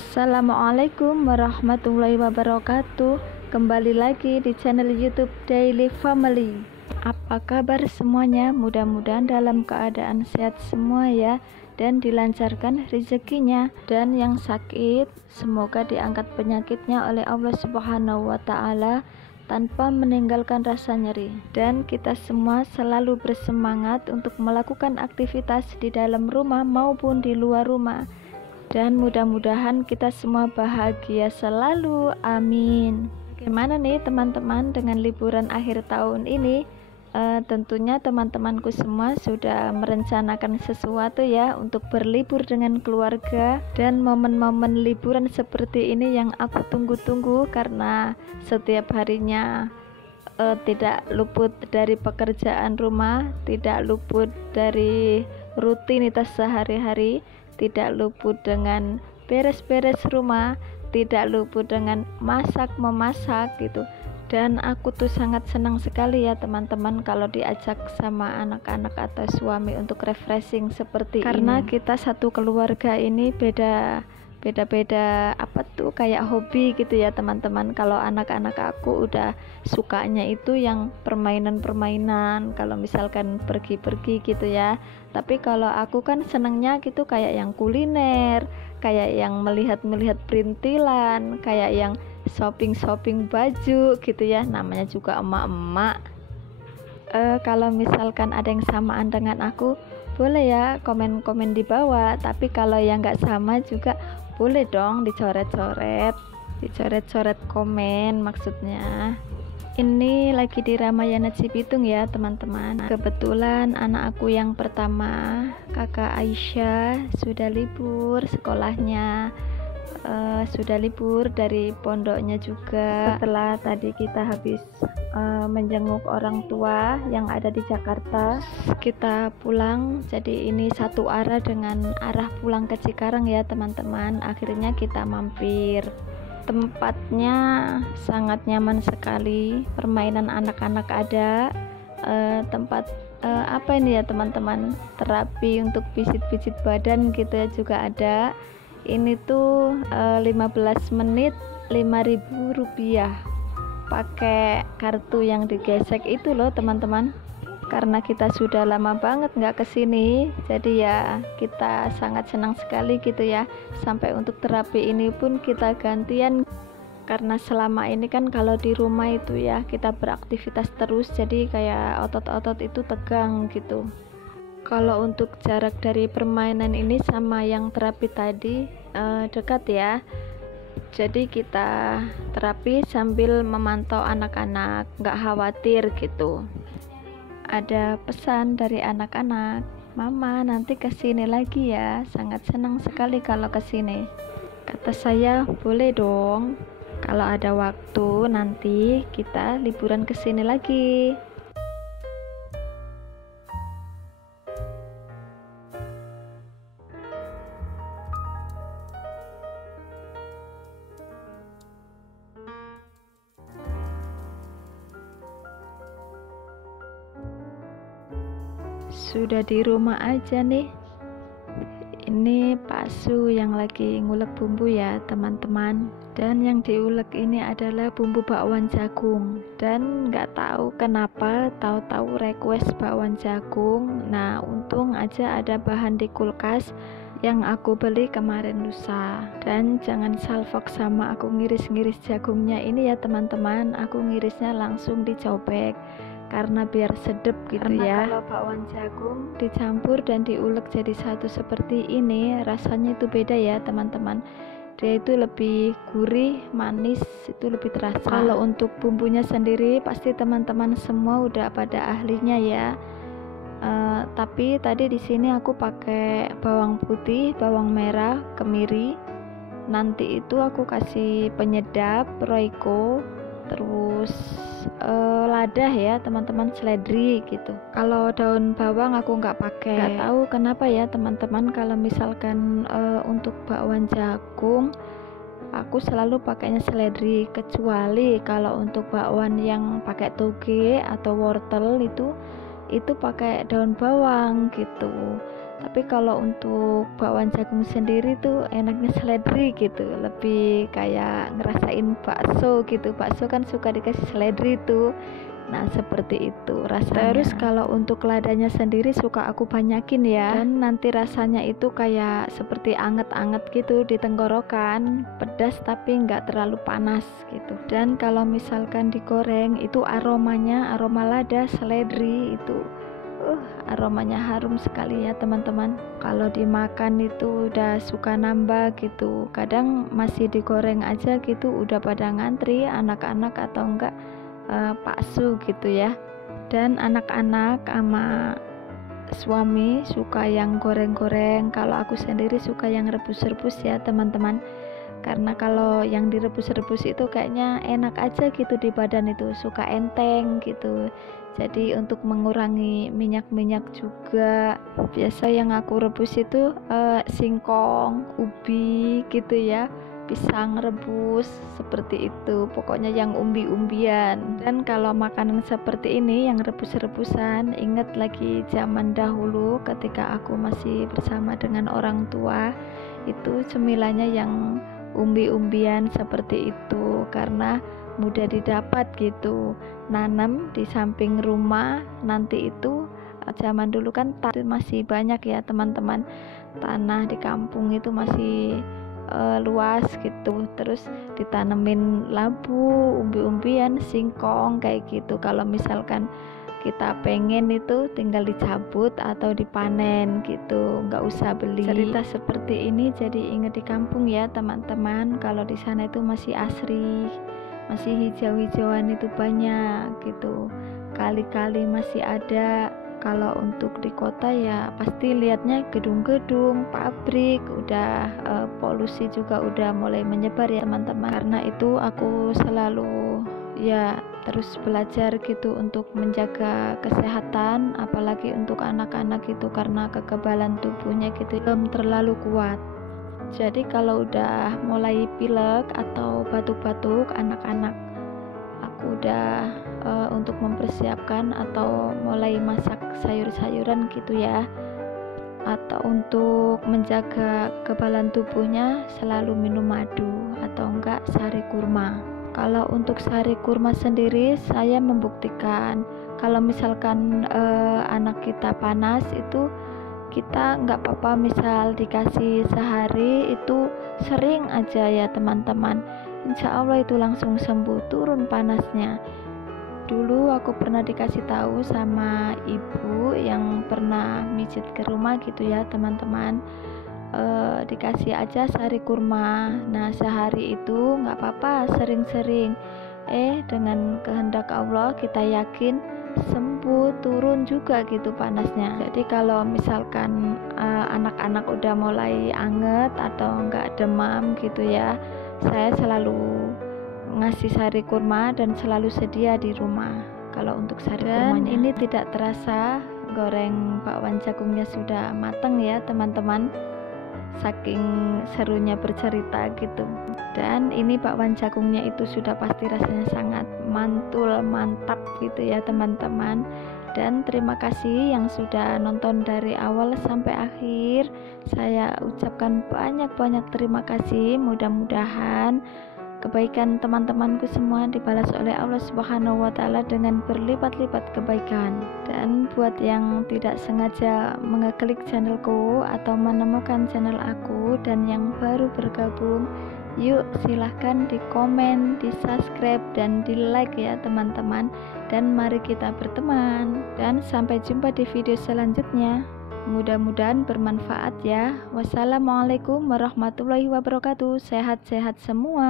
Assalamualaikum warahmatullahi wabarakatuh. Kembali lagi di channel YouTube Daily Family. Apa kabar semuanya? Mudah-mudahan dalam keadaan sehat semua ya, dan dilancarkan rezekinya. Dan yang sakit semoga diangkat penyakitnya oleh Allah Subhanahu wa taala tanpa meninggalkan rasa nyeri. Dan kita semua selalu bersemangat untuk melakukan aktivitas di dalam rumah maupun di luar rumah. Dan mudah-mudahan kita semua bahagia selalu, amin. Bagaimana nih teman-teman dengan liburan akhir tahun ini? Tentunya teman-temanku semua sudah merencanakan sesuatu ya untuk berlibur dengan keluarga. Dan momen-momen liburan seperti ini yang aku tunggu-tunggu, karena setiap harinya tidak luput dari pekerjaan rumah, tidak luput dari rutinitas sehari-hari, tidak luput dengan beres-beres rumah, tidak luput dengan masak-memasak gitu. Dan aku tuh sangat senang sekali ya teman-teman kalau diajak sama anak-anak atau suami untuk refreshing seperti karena ini. Kita satu keluarga ini beda-beda apa tuh kayak hobi gitu ya teman-teman. Kalau anak-anak aku udah sukanya itu yang permainan-permainan, kalau misalkan pergi-pergi gitu ya. Tapi kalau aku kan senangnya gitu kayak yang kuliner, kayak yang melihat-melihat perintilan, kayak yang shopping-shopping baju gitu ya, namanya juga emak-emak. Kalau misalkan ada yang samaan dengan aku, boleh ya komen-komen di bawah. Tapi kalau yang nggak sama juga boleh dong dicoret-coret komen maksudnya. Ini lagi di Ramayana Cibitung ya teman-teman. Kebetulan anak aku yang pertama, kakak Aisyah, sudah libur sekolahnya, sudah libur dari pondoknya juga. Setelah tadi kita habis menjenguk orang tua yang ada di Jakarta, kita pulang. Jadi ini satu arah dengan arah pulang ke Cikarang ya teman-teman. Akhirnya kita mampir. Tempatnya sangat nyaman sekali, permainan anak-anak ada, tempat apa ini ya teman-teman, terapi untuk pijit-pijit badan gitu ya juga ada. Ini tuh 15 menit 5.000 rupiah, pakai kartu yang digesek itu loh teman-teman. Karena kita sudah lama banget nggak kesini, jadi ya kita sangat senang sekali gitu ya. Sampai untuk terapi ini pun kita gantian, karena selama ini kan kalau di rumah itu ya kita beraktivitas terus, jadi kayak otot-otot itu tegang gitu. Kalau untuk jarak dari permainan ini sama yang terapi tadi dekat ya. Jadi kita terapi sambil memantau anak-anak, nggak khawatir gitu. Ada pesan dari anak-anak, "Mama nanti kesini lagi ya, sangat senang sekali kalau kesini." Kata saya, boleh dong, kalau ada waktu nanti kita liburan kesini lagi. Sudah di rumah aja nih. Ini Pak Su yang lagi ngulek bumbu ya teman-teman. Dan yang diulek ini adalah bumbu bakwan jagung. Dan nggak tahu kenapa tahu-tahu request bakwan jagung. Nah untung aja ada bahan di kulkas yang aku beli kemarin lusa. Dan jangan salfok sama aku ngiris-ngiris jagungnya ini ya teman-teman. Aku ngirisnya langsung dicobek karena biar sedep gitu. Karena ya kalau bakwan jagung dicampur dan diulek jadi satu seperti ini, rasanya itu beda ya teman-teman. Dia itu lebih gurih, manis, itu lebih terasa. Kalau untuk bumbunya sendiri pasti teman-teman semua udah pada ahlinya ya. Tapi tadi di sini aku pakai bawang putih, bawang merah, kemiri. Nanti itu aku kasih penyedap, roiko, terus lada ya teman-teman, seledri gitu. Kalau daun bawang aku nggak pakai. Nggak tahu kenapa ya teman-teman, kalau misalkan untuk bakwan jagung aku selalu pakainya seledri, kecuali kalau untuk bakwan yang pakai toge atau wortel itu pakai daun bawang gitu. Tapi kalau untuk bakwan jagung sendiri tuh enaknya seledri gitu, lebih kayak ngerasain bakso gitu. Bakso kan suka dikasih seledri tuh. Nah seperti itu rasanya. Terus kalau untuk ladanya sendiri suka aku banyakin ya, dan nanti rasanya itu kayak seperti anget-anget gitu di tenggorokan, pedas tapi nggak terlalu panas gitu. Dan kalau misalkan digoreng itu aromanya, aroma lada seledri itu aromanya harum sekali ya teman-teman. Kalau dimakan itu udah suka nambah gitu, kadang masih digoreng aja gitu udah pada ngantri anak-anak atau enggak bakso gitu ya. Dan anak-anak sama suami suka yang goreng-goreng, kalau aku sendiri suka yang rebus-rebus ya teman-teman. Karena kalau yang direbus-rebus itu kayaknya enak aja gitu di badan, itu suka enteng gitu. Jadi untuk mengurangi minyak-minyak juga, biasa yang aku rebus itu singkong, ubi gitu ya, pisang rebus seperti itu, pokoknya yang umbi-umbian. Dan kalau makanan seperti ini yang rebus-rebusan, ingat lagi zaman dahulu ketika aku masih bersama dengan orang tua, itu cemilannya yang umbi-umbian seperti itu karena mudah didapat gitu, nanam di samping rumah. Nanti itu zaman dulu kan masih banyak ya teman-teman, tanah di kampung itu masih luas gitu, terus ditanemin labu, umbi-umbian, singkong kayak gitu. Kalau misalkan kita pengen itu tinggal dicabut atau dipanen gitu, nggak usah beli. Cerita seperti ini jadi inget di kampung ya teman-teman. Kalau di sana itu masih asri, masih hijau-hijauan itu banyak gitu, kali-kali masih ada. Kalau untuk di kota ya pasti lihatnya gedung-gedung, pabrik, udah polusi juga udah mulai menyebar ya teman-teman. Karena itu aku selalu ya terus belajar gitu untuk menjaga kesehatan, apalagi untuk anak-anak itu karena kekebalan tubuhnya gitu belum terlalu kuat. Jadi kalau udah mulai pilek atau batuk-batuk anak-anak, aku udah untuk mempersiapkan atau mulai masak sayur-sayuran gitu ya, atau untuk menjaga kekebalan tubuhnya selalu minum madu atau enggak sari kurma. Kalau untuk sari kurma sendiri saya membuktikan kalau misalkan anak kita panas itu kita nggak apa-apa misal dikasih sehari itu sering aja ya teman-teman, insya Allah itu langsung sembuh, turun panasnya. Dulu aku pernah dikasih tahu sama ibu yang pernah mijit ke rumah gitu ya teman-teman, dikasih aja sari kurma. Nah sehari itu nggak apa-apa sering-sering, dengan kehendak Allah kita yakin sembuh, turun juga gitu panasnya. Jadi kalau misalkan anak-anak udah mulai anget atau nggak demam gitu ya, saya selalu ngasih sari kurma dan selalu sedia di rumah kalau untuk sari kurmanya. Dan ini tidak terasa goreng bakwan jagungnya sudah matang ya teman-teman, saking serunya bercerita gitu. Dan ini bakwan jagungnya itu sudah pasti rasanya sangat mantul, mantap gitu ya teman-teman. Dan terima kasih yang sudah nonton dari awal sampai akhir. Saya ucapkan banyak-banyak terima kasih. Mudah-mudahan kebaikan teman-temanku semua dibalas oleh Allah Subhanahu wa Ta'ala dengan berlipat-lipat kebaikan. Dan buat yang tidak sengaja mengeklik channelku atau menemukan channel aku dan yang baru bergabung, yuk silahkan di komen, di subscribe, dan di like ya teman-teman. Dan mari kita berteman. Dan sampai jumpa di video selanjutnya. Mudah-mudahan bermanfaat ya. Wassalamualaikum warahmatullahi wabarakatuh. Sehat-sehat semua.